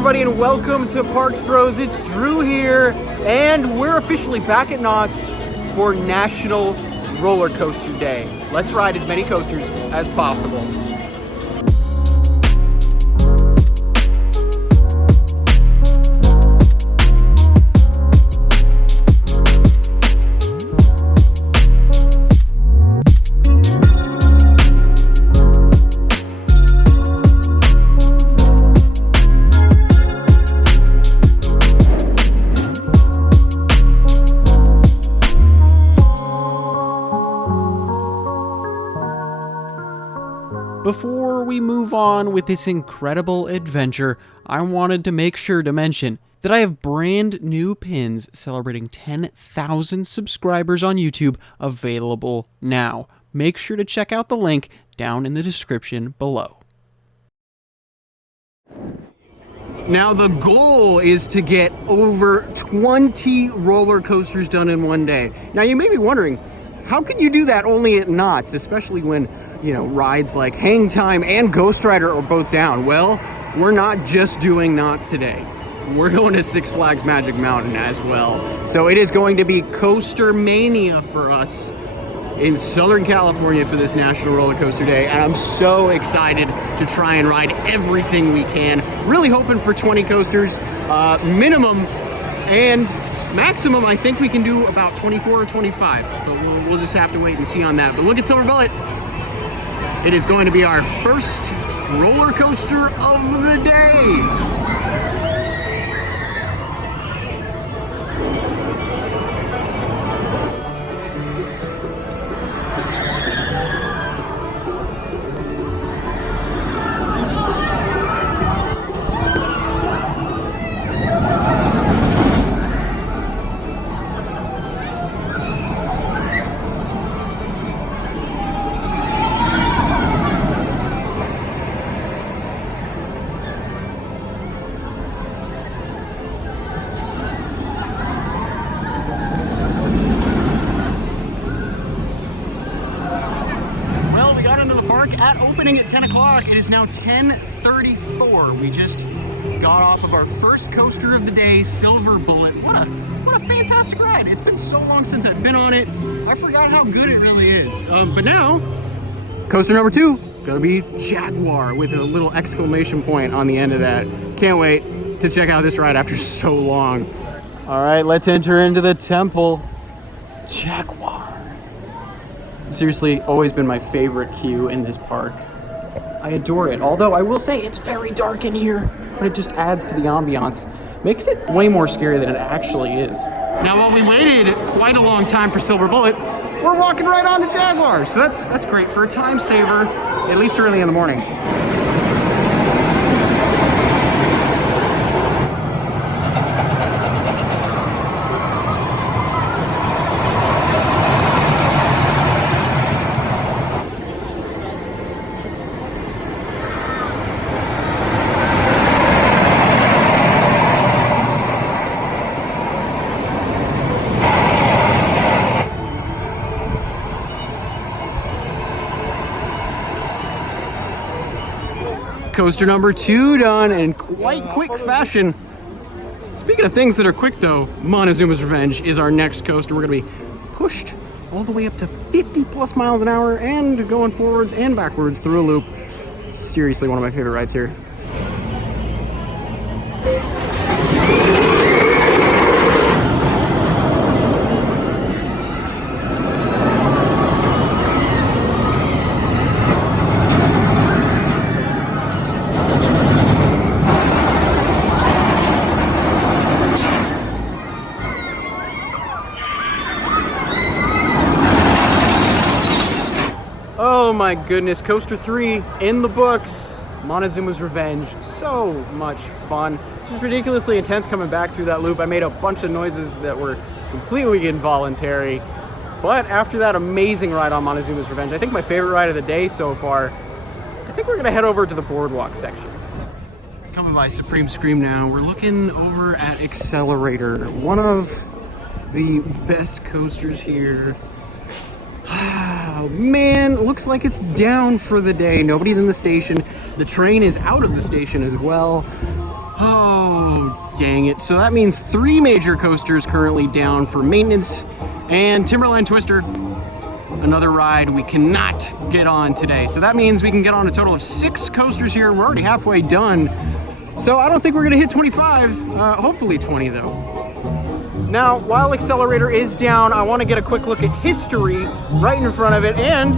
everybody, and welcome to Parks Bros. It's Drew here, and we're officially back at Knott's for National Roller Coaster Day. Let's ride as many coasters as possible. Before we move on with this incredible adventure, I wanted to make sure to mention that I have brand new pins celebrating 10,000 subscribers on YouTube available now. Make sure to check out the link down in the description below. Now the goal is to get over 20 roller coasters done in one day. Now you may be wondering, how can you do that only at Knott's, especially when rides like Hang Time and Ghost Rider are both down? Well, we're not just doing Knott's today. We're going to Six Flags Magic Mountain as well. So it is going to be Coaster Mania for us in Southern California for this National Roller Coaster Day. And I'm so excited to try and ride everything we can. Really hoping for 20 coasters, minimum, and maximum I think we can do about 24 or 25. But we'll just have to wait and see on that. But look at Silver Bullet. It is going to be our first roller coaster of the day. At opening at 10 o'clock, it is now 10:34. We just got off of our first coaster of the day, Silver Bullet. What a fantastic ride. It's been so long since I've been on it. I forgot how good it really is. But now, coaster number 2, gonna be Jaguar with a little exclamation point on the end of that. Can't wait to check out this ride after so long. All right, let's enter into the temple. Jaguar. Seriously, always been my favorite queue in this park. I adore it, although I will say it's very dark in here, but it just adds to the ambiance. Makes it way more scary than it actually is. Now while we waited quite a long time for Silver Bullet, we're walking right on to Jaguar, so that's great for a time saver, at least early in the morning. Coaster number 2 done in quite quick fashion. Speaking of things that are quick though, Montezuma's Revenge is our next coaster. We're gonna be pushed all the way up to 50 plus miles an hour and going forwards and backwards through a loop. Seriously, one of my favorite rides here. Oh my goodness, Coaster 3 in the books. Montezuma's Revenge, so much fun. Just ridiculously intense coming back through that loop. I made a bunch of noises that were completely involuntary. But after that amazing ride on Montezuma's Revenge, I think my favorite ride of the day so far, I think we're gonna head over to the boardwalk section. Coming by Supreme Scream now, we're looking over at Accelerator, one of the best coasters here. Oh man, looks like it's down for the day. Nobody's in the station. The train is out of the station as well. Oh, dang it. So that means 3 major coasters currently down for maintenance, and Timberline Twister, another ride we cannot get on today. So that means we can get on a total of 6 coasters here. We're already halfway done. So I don't think we're gonna hit 25, hopefully 20 though. Now, while Accelerator is down, I wanna get a quick look at history right in front of it and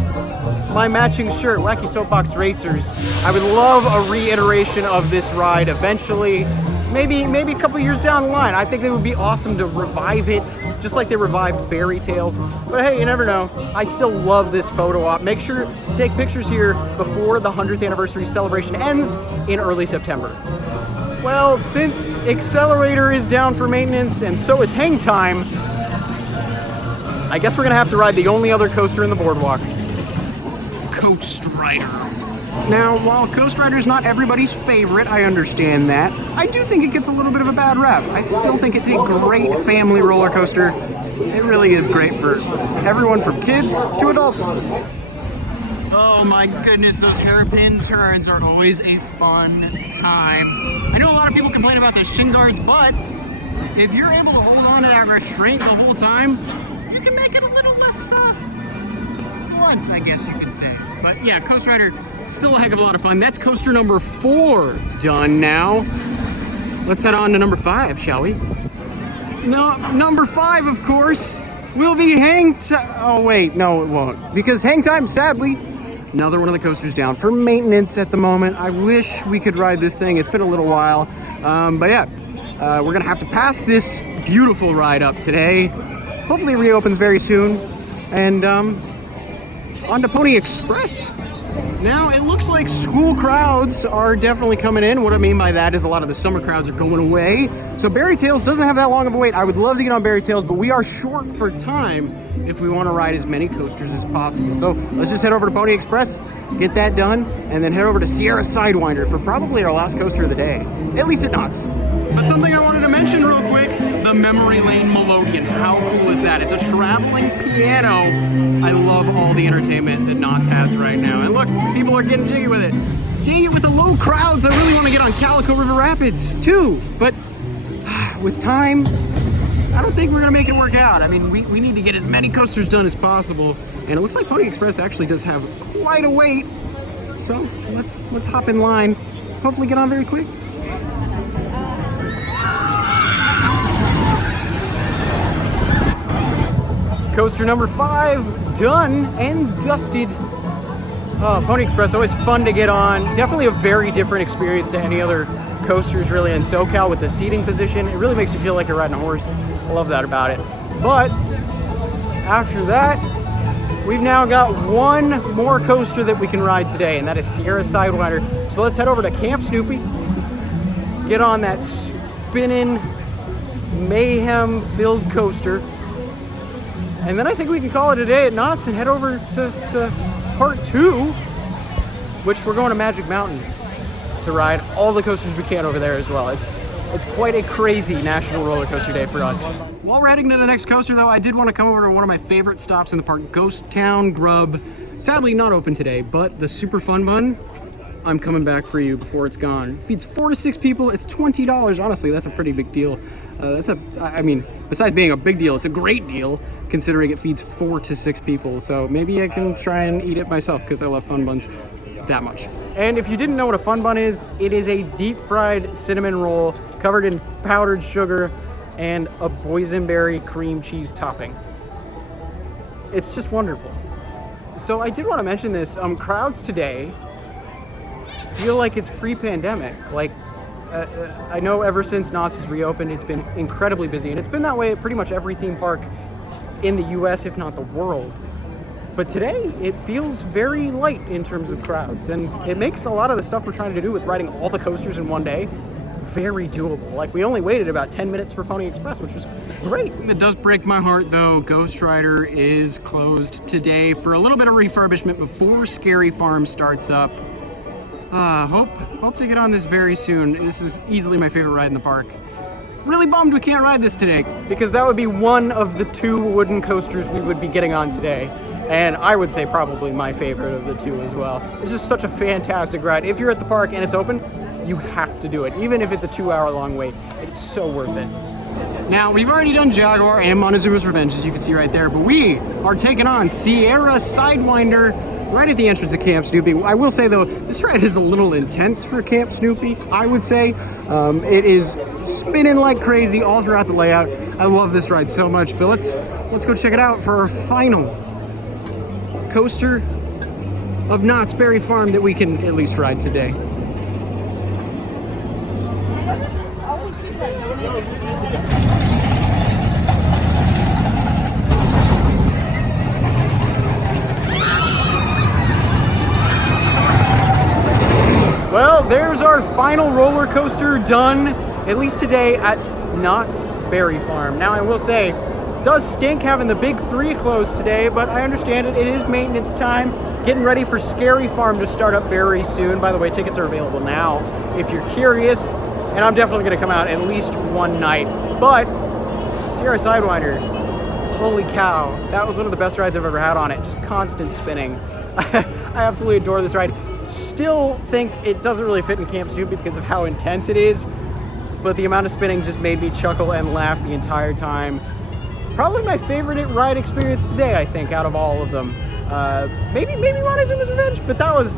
my matching shirt, Wacky Soapbox Racers. I would love a reiteration of this ride eventually, maybe a couple years down the line. I think it would be awesome to revive it, just like they revived Fairy Tales. But hey, you never know. I still love this photo op. Make sure to take pictures here before the 100th anniversary celebration ends in early September. Well, since Accelerator is down for maintenance and so is Hang Time, I guess we're gonna have to ride the only other coaster in the boardwalk. Coast Rider. Now, while Coast Rider is not everybody's favorite, I understand that. I do think it gets a little bit of a bad rap. I still think it's a great family roller coaster. It really is great for everyone from kids to adults. Oh my goodness, those hairpin turns are always a fun time. I know a lot of people complain about the shin guards, but if you're able to hold on to that restraint the whole time, you can make it a little less blunt, I guess you could say. But yeah, Coast Rider, still a heck of a lot of fun. That's coaster number 4 done now. Let's head on to number 5, shall we? No, number 5, of course, will be Hang Time. Oh wait, no it won't. Because Hang Time, sadly, another one of the coasters down for maintenance at the moment. I wish we could ride this thing. It's been a little while. But yeah, we're gonna have to pass this beautiful ride up today. Hopefully it reopens very soon. And on to Pony Express. Now, it looks like school crowds are definitely coming in. What I mean by that is a lot of the summer crowds are going away. So Berry Tales doesn't have that long of a wait. I would love to get on Berry Tales, but we are short for time if we want to ride as many coasters as possible. So let's just head over to Pony Express, get that done, and then head over to Sierra Sidewinder for probably our last coaster of the day. At least at Knott's. But something I wanted to mention real quick, the Memory Lane Melodeon. How cool is that? It's a traveling piano. I love all the entertainment that Knott's has right now. And look, people are getting jiggy with it. Dang it, with the low crowds, I really want to get on Calico River Rapids too. But with time, I don't think we're gonna make it work out. I mean, we need to get as many coasters done as possible. And it looks like Pony Express actually does have quite a wait. So let's hop in line. Hopefully get on very quick. Coaster number 5, done and dusted. Oh, Pony Express, always fun to get on. Definitely a very different experience to any other coasters really in SoCal with the seating position. It really makes you feel like you're riding a horse. I love that about it. But after that, we've now got one more coaster that we can ride today, and that is Sierra Sidewinder. So let's head over to Camp Snoopy, get on that spinning, mayhem-filled coaster. And then I think we can call it a day at Knott's and head over to part 2, which we're going to Magic Mountain to ride all the coasters we can over there as well. It's quite a crazy national roller coaster day for us. While we're heading to the next coaster though, I did want to come over to one of my favorite stops in the park, Ghost Town Grub. Sadly not open today, but the Super Fun Bun, I'm coming back for you before it's gone. Feeds 4 to 6 people, it's $20. Honestly, that's a pretty big deal. I mean, besides being a big deal, it's a great deal considering it feeds 4 to 6 people. So maybe I can try and eat it myself because I love Fun Buns that much. And if you didn't know what a Fun Bun is, it is a deep fried cinnamon roll covered in powdered sugar and a boysenberry cream cheese topping. It's just wonderful. So I did want to mention this, crowds today feel like it's pre-pandemic. Like, I know ever since Knott's has reopened, it's been incredibly busy, and it's been that way at pretty much every theme park in the US, if not the world. But today, it feels very light in terms of crowds, and it makes a lot of the stuff we're trying to do with riding all the coasters in one day very doable. Like, we only waited about 10 minutes for Pony Express, which was great. It does break my heart, though. Ghost Rider is closed today for a little bit of refurbishment before Scary Farm starts up. Hope to get on this very soon. This is easily my favorite ride in the park. Really bummed we can't ride this today, because that would be one of the 2 wooden coasters we would be getting on today. And I would say probably my favorite of the 2 as well. It's just such a fantastic ride. If you're at the park and it's open, you have to do it. Even if it's a 2-hour long wait, it's so worth it. Now, we've already done Jaguar and Montezuma's Revenge, as you can see right there, but we are taking on Sierra Sidewinder right at the entrance of Camp Snoopy. I will say, though, this ride is a little intense for Camp Snoopy, I would say. It is spinning like crazy all throughout the layout. I love this ride so much, but let's go check it out for our final coaster of Knott's Berry Farm that we can at least ride today. Well, there's our final roller coaster done, at least today, at Knott's Berry Farm. Now, I will say, it does stink having the big 3 closed today, but I understand it. It is maintenance time. Getting ready for Scary Farm to start up very soon. By the way, tickets are available now if you're curious, and I'm definitely going to come out at least one night. But Sierra Sidewinder, holy cow, that was one of the best rides I've ever had on it. Just constant spinning. I absolutely adore this ride. Still think it doesn't really fit in Camp Snoopy because of how intense it is, but the amount of spinning just made me chuckle and laugh the entire time. Probably my favorite ride experience today, I think, out of all of them. Maybe Montezuma's Revenge, but that was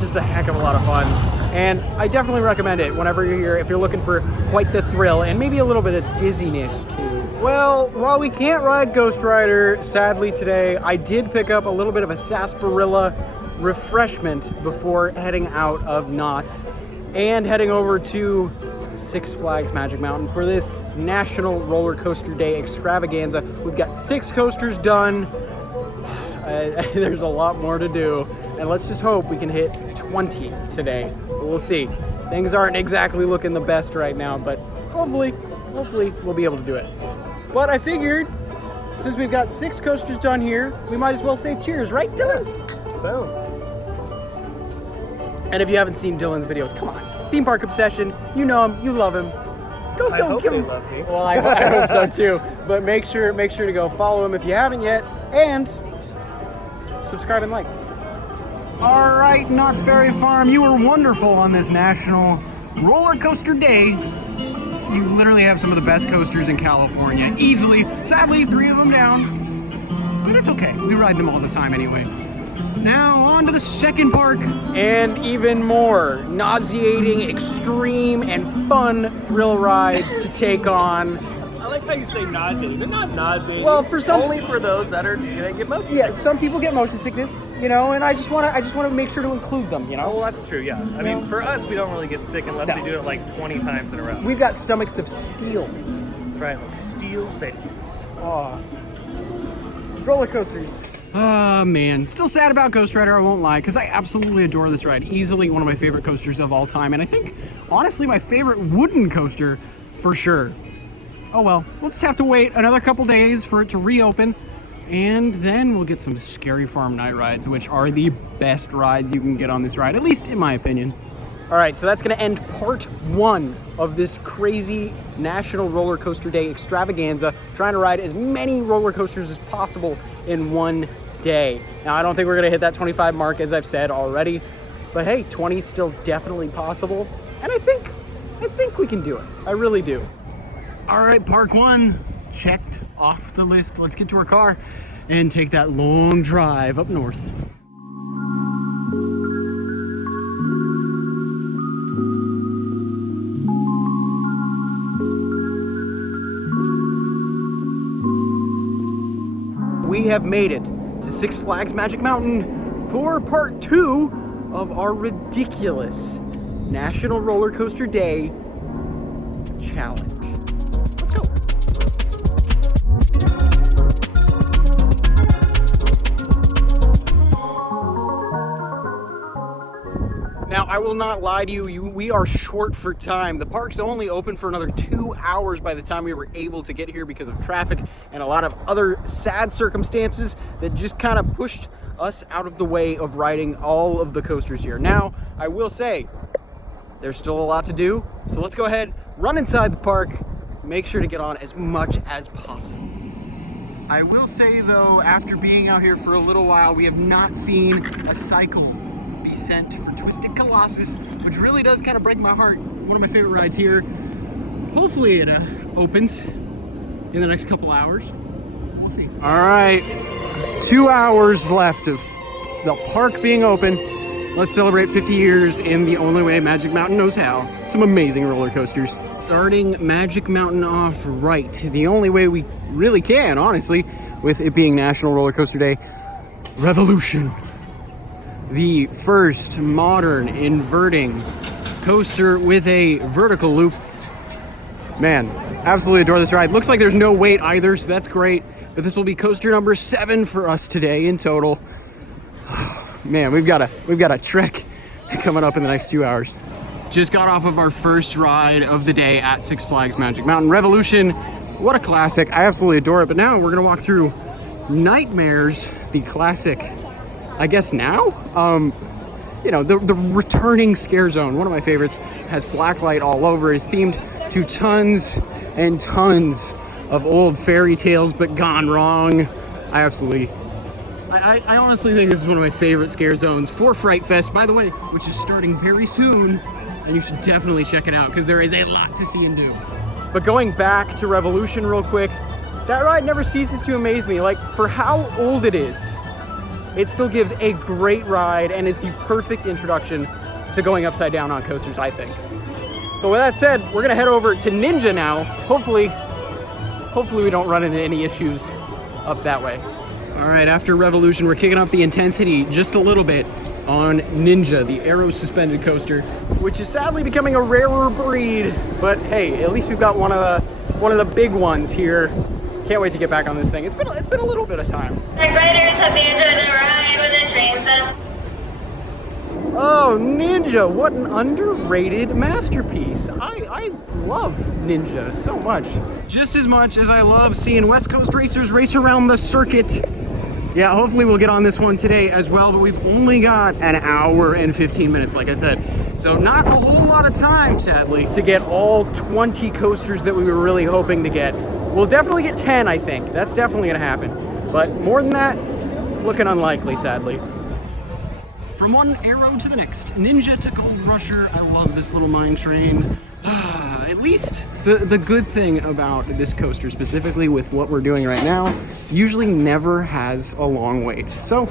just a heck of a lot of fun, and I definitely recommend it whenever you're here if you're looking for quite the thrill and maybe a little bit of dizziness too. Well, while we can't ride Ghost Rider, sadly today, I did pick up a little bit of a sarsaparilla refreshment before heading out of Knott's and heading over to Six Flags Magic Mountain for this National Roller Coaster Day extravaganza. We've got 6 coasters done. There's a lot more to do, and let's just hope we can hit 20 today. But we'll see. Things aren't exactly looking the best right now, but hopefully we'll be able to do it. But I figured, since we've got 6 coasters done here, we might as well say cheers, right, Dylan? Boom. And if you haven't seen Dylan's videos, come on. Theme Park Obsession, you know him, you love him. Go give him. Love me. Well, I hope so too. But make sure to go follow him if you haven't yet, and subscribe and like. All right, Knott's Berry Farm, you were wonderful on this National Roller Coaster Day. You literally have some of the best coasters in California, easily. Sadly, 3 of them down, but it's okay. We ride them all the time anyway. Now on to the second park. And even more nauseating, extreme, and fun thrill rides to take on. I like how you say nauseating, but not nauseating. Well, for some, only for those that are gonna get motion sickness. Yeah, some people get motion sickness, you know, and I just want to make sure to include them, you know. Oh, well, that's true. Yeah. I mean, for us, we don't really get sick unless they do it like 20 times in a row. We've got stomachs of steel. That's right, like steel vengeance. Oh, roller coasters. Oh man, still sad about Ghost Rider, I won't lie, because I absolutely adore this ride. Easily one of my favorite coasters of all time, and I think, honestly, my favorite wooden coaster for sure. Oh well, we'll just have to wait another couple days for it to reopen, and then we'll get some Scary Farm night rides, which are the best rides you can get on this ride, at least in my opinion. All right, so that's gonna end part 1 of this crazy National Roller Coaster Day extravaganza, trying to ride as many roller coasters as possible in one day. Now, I don't think we're gonna hit that 25 mark, as I've said already, but hey, 20 is still definitely possible, and I think we can do it. I really do. All right, park 1 checked off the list. Let's get to our car and take that long drive up north. We have made it to Six Flags Magic Mountain for part 2 of our ridiculous National Roller Coaster Day challenge. Let's go. Now, I will not lie to you, we are short for time. The park's only open for another 2 hours by the time we were able to get here because of traffic and a lot of other sad circumstances that just kind of pushed us out of the way of riding all of the coasters here. Now, I will say, there's still a lot to do, so let's go ahead, run inside the park, make sure to get on as much as possible. I will say though, after being out here for a little while, we have not seen a cycle be descent for Twisted Colossus, which really does kind of break my heart. One of my favorite rides here. Hopefully it opens in the next couple hours. We'll see. All right, 2 hours left of the park being open. Let's celebrate 50 years in the only way Magic Mountain knows how. Some amazing roller coasters. Starting Magic Mountain off right, the only way we really can, honestly, with it being National Roller Coaster Day. Revolution. The first modern inverting coaster with a vertical loop. Man, absolutely adore this ride. Looks like there's no wait either, so that's great. But this will be coaster number 7 for us today in total. Man, we've got a trek coming up in the next 2 hours. Just got off of our first ride of the day at Six Flags Magic Mountain. Revolution, what a classic. I absolutely adore it. But now we're gonna walk through Nightmares, the classic, I guess now? You know, the returning scare zone, one of my favorites, has black light all over, is themed to tons and tons of old fairy tales, but gone wrong. I honestly think this is one of my favorite scare zones for Fright Fest, by the way, which is starting very soon, and you should definitely check it out, because there is a lot to see and do. But going back to Revolution real quick, that ride never ceases to amaze me. Like, for how old it is, it still gives a great ride and is the perfect introduction to going upside down on coasters, I think. But with that said, we're gonna head over to Ninja now. Hopefully we don't run into any issues up that way. All right, after Revolution, we're kicking up the intensity just a little bit on Ninja, the aero suspended coaster, which is sadly becoming a rarer breed. But hey, at least we've got one of the big ones here. Can't wait to get back on this thing. It's been a little bit of time. Riders, have you enjoyed the ride with the train set? Oh, Ninja, what an underrated masterpiece. I love Ninja so much. Just as much as I love seeing West Coast racers race around the circuit. Yeah, hopefully we'll get on this one today as well, but we've only got an hour and 15 minutes, like I said. So not a whole lot of time, sadly, to get all 20 coasters that we were really hoping to get. We'll definitely get 10, I think. That's definitely gonna happen. But more than that, looking unlikely, sadly. From one arrow to the next, Ninja to Gold Rusher. I love this little mine train. At least the good thing about this coaster, specifically with what we're doing right now, usually never has a long wait. So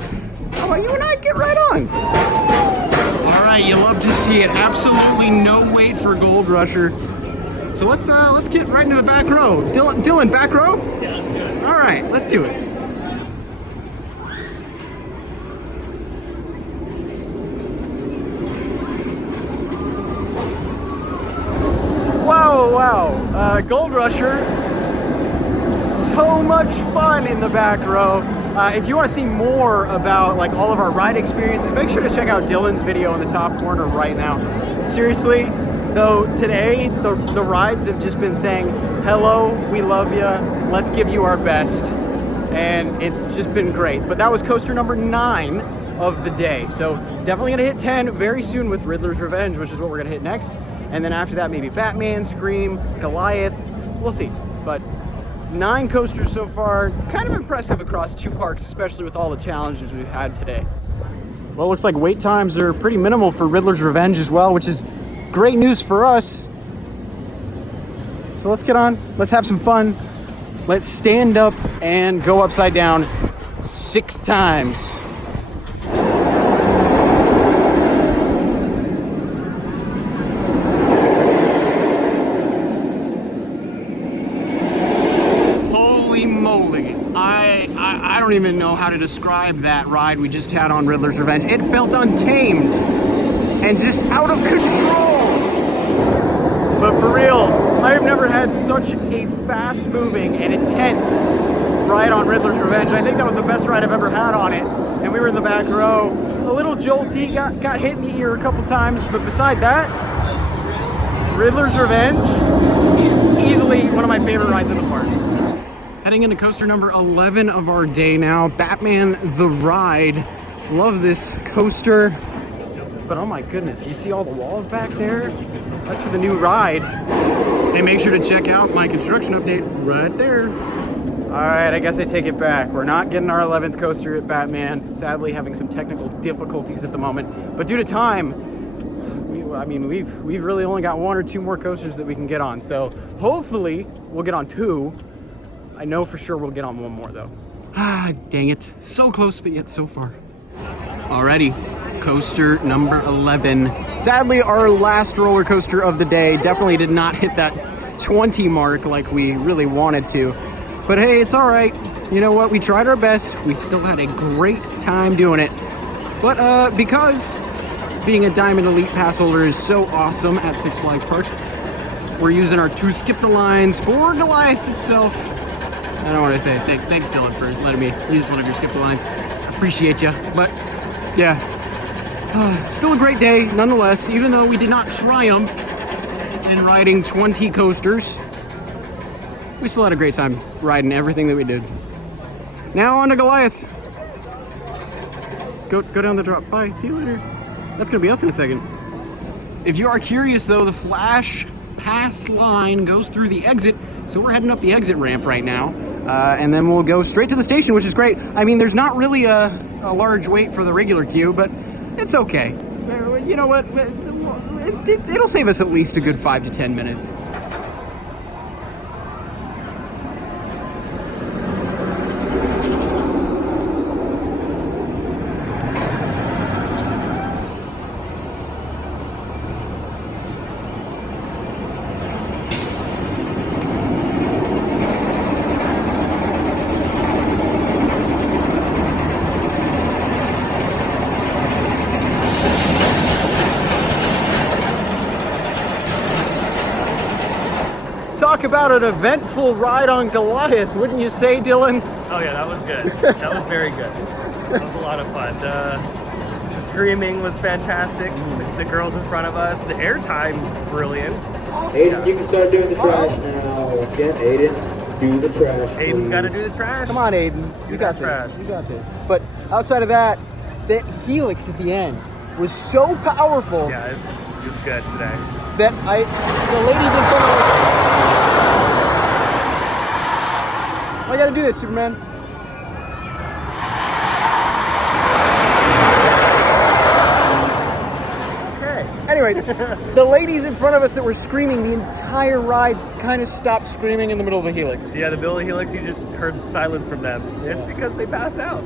how about you and I get right on? All right, you love to see it. Absolutely no wait for Gold Rusher. So let's get right into the back row. Dylan, back row? Yeah, let's do it. All right, let's do it. Wow, Gold Rusher, so much fun in the back row. If you want to see more about like all of our ride experiences, make sure to check out Dylan's video in the top corner right now. Seriously, though, today the rides have just been saying, hello, we love you, let's give you our best, and it's just been great. But that was coaster number 9 of the day, so definitely gonna hit 10 very soon with Riddler's Revenge, which is what we're gonna hit next. And then after that, maybe Batman, Scream, Goliath, we'll see. But 9 coasters so far, kind of impressive across 2 parks, especially with all the challenges we've had today. Well, it looks like wait times are pretty minimal for Riddler's Revenge as well, which is great news for us. So let's get on, let's have some fun. Let's stand up and go upside down 6 times. I don't even know how to describe that ride we just had on Riddler's Revenge. It felt untamed and just out of control. But for real, I've never had such a fast-moving and intense ride on Riddler's Revenge. I think that was the best ride I've ever had on it. And we were in the back row, a little jolty, got hit in the ear a couple times, but beside that, Riddler's Revenge is easily one of my favorite rides in the park. Heading into coaster number 11 of our day now, Batman the Ride. Love this coaster, but oh my goodness, you see all the walls back there? That's for the new ride. Hey, make sure to check out my construction update right there. Alright, I guess I take it back. We're not getting our 11th coaster at Batman. Sadly, having some technical difficulties at the moment. But due to time, we've really only got 1 or 2 more coasters that we can get on. So hopefully we'll get on 2. I know for sure we'll get on 1 more though. Ah, dang it. So close, but yet so far. Alrighty, coaster number 11. Sadly, our last roller coaster of the day definitely did not hit that 20 mark like we really wanted to. But hey, it's all right. You know what? We tried our best. We still had a great time doing it. But because being a Diamond Elite Pass holder is so awesome at Six Flags Parks, we're using our 2 skip the lines for Goliath itself. I don't want to say thanks Dylan for letting me use one of your skip the lines. I appreciate you. But yeah, still a great day nonetheless, even though we did not triumph in riding 20 coasters. We still had a great time riding everything that we did. Now on to Goliath. Go down the drop. Bye. See you later. That's gonna be us in a second. If you are curious though, the Flash Pass line goes through the exit, so we're heading up the exit ramp right now, and then we'll go straight to the station, which is great. I mean, there's not really a large wait for the regular queue, but it's okay. You know what? It'll save us at least a good 5 to 10 minutes. Talk about an eventful ride on Goliath, wouldn't you say, Dylan? Oh yeah, that was good. That was very good. That was a lot of fun. The screaming was fantastic. The girls in front of us. The airtime, brilliant. Aiden, you can start doing the trash now. Once again, Aiden, do the trash. Aiden's got to do the trash. Come on, Aiden. You got trash. this. You got this. But outside of that, that helix at the end was so powerful. Yeah, it was good today. That the ladies in front of us. I gotta do this, Superman. Okay. Anyway, the ladies in front of us that were screaming the entire ride kind of stopped screaming in the middle of a helix. Yeah, the middle of the helix, you just heard silence from them. It's because they passed out.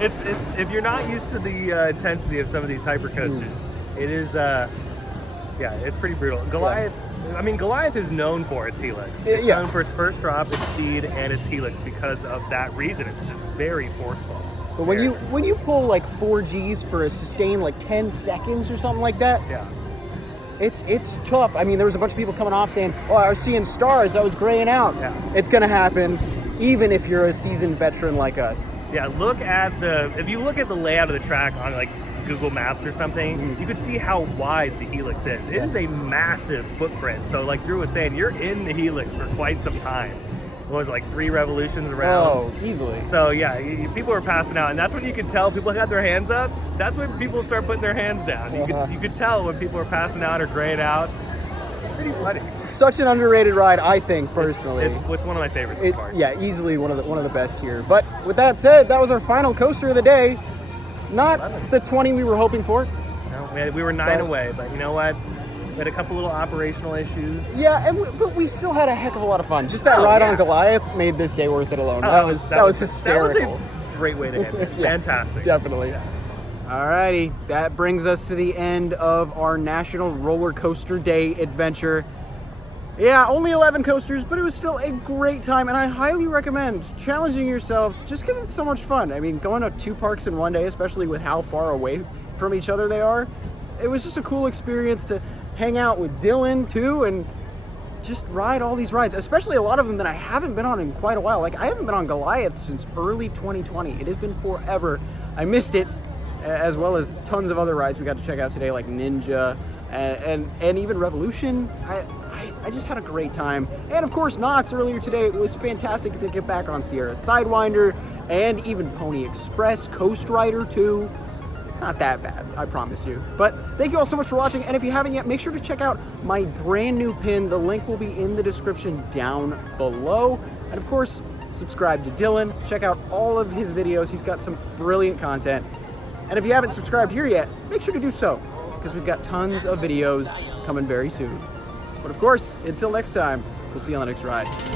it's if you're not used to the intensity of some of these hypercoasters, it is yeah, it's pretty brutal. Goliath. Yeah. I mean, Goliath is known for its helix. It's known for its first drop, its speed, and its helix because of that reason. It's just very forceful. But when you pull like 4 Gs for a sustained like 10 seconds or something like that, yeah, it's tough. I mean, there was a bunch of people coming off saying, "Oh, I was seeing stars. I was graying out." Yeah. It's gonna happen, even if you're a seasoned veteran like us. Yeah, if you look at the layout of the track on like Google Maps or something, you could see how wide the helix is. It is a massive footprint. So like Drew was saying, you're in the helix for quite some time. It was like 3 revolutions around. Oh, easily. So yeah, people were passing out, and that's when you could tell people had their hands up. That's when people start putting their hands down. You could tell when people were passing out or graying out. It's pretty funny. Such an underrated ride, I think, personally. It's one of my favorites so far. Yeah, easily one of the best here. But with that said, that was our final coaster of the day. Not 11. The 20 we were hoping for. No, we were 9 away, but you know what? We had a couple little operational issues. Yeah, but we still had a heck of a lot of fun. Just that ride on Goliath made this day worth it alone. That was hysterical. That was a great way to end it. Yeah, fantastic. Definitely. Yeah. Alrighty, that brings us to the end of our National Roller Coaster Day adventure. Yeah, only 11 coasters, but it was still a great time, and I highly recommend challenging yourself just because it's so much fun. I mean, going to 2 parks in one day, especially with how far away from each other they are, it was just a cool experience to hang out with Dylan too and just ride all these rides, especially a lot of them that I haven't been on in quite a while. Like, I haven't been on Goliath since early 2020. It has been forever. I missed it, as well as tons of other rides we got to check out today, like Ninja and even Revolution. I just had a great time. And of course, Knott's earlier today. It was fantastic to get back on Sierra Sidewinder and even Pony Express, Coast Rider too. It's not that bad, I promise you. But thank you all so much for watching, and if you haven't yet, make sure to check out my brand new pin. The link will be in the description down below. And of course, subscribe to Dylan. Check out all of his videos. He's got some brilliant content. And if you haven't subscribed here yet, make sure to do so, because we've got tons of videos coming very soon. But of course, until next time, we'll see you on the next ride.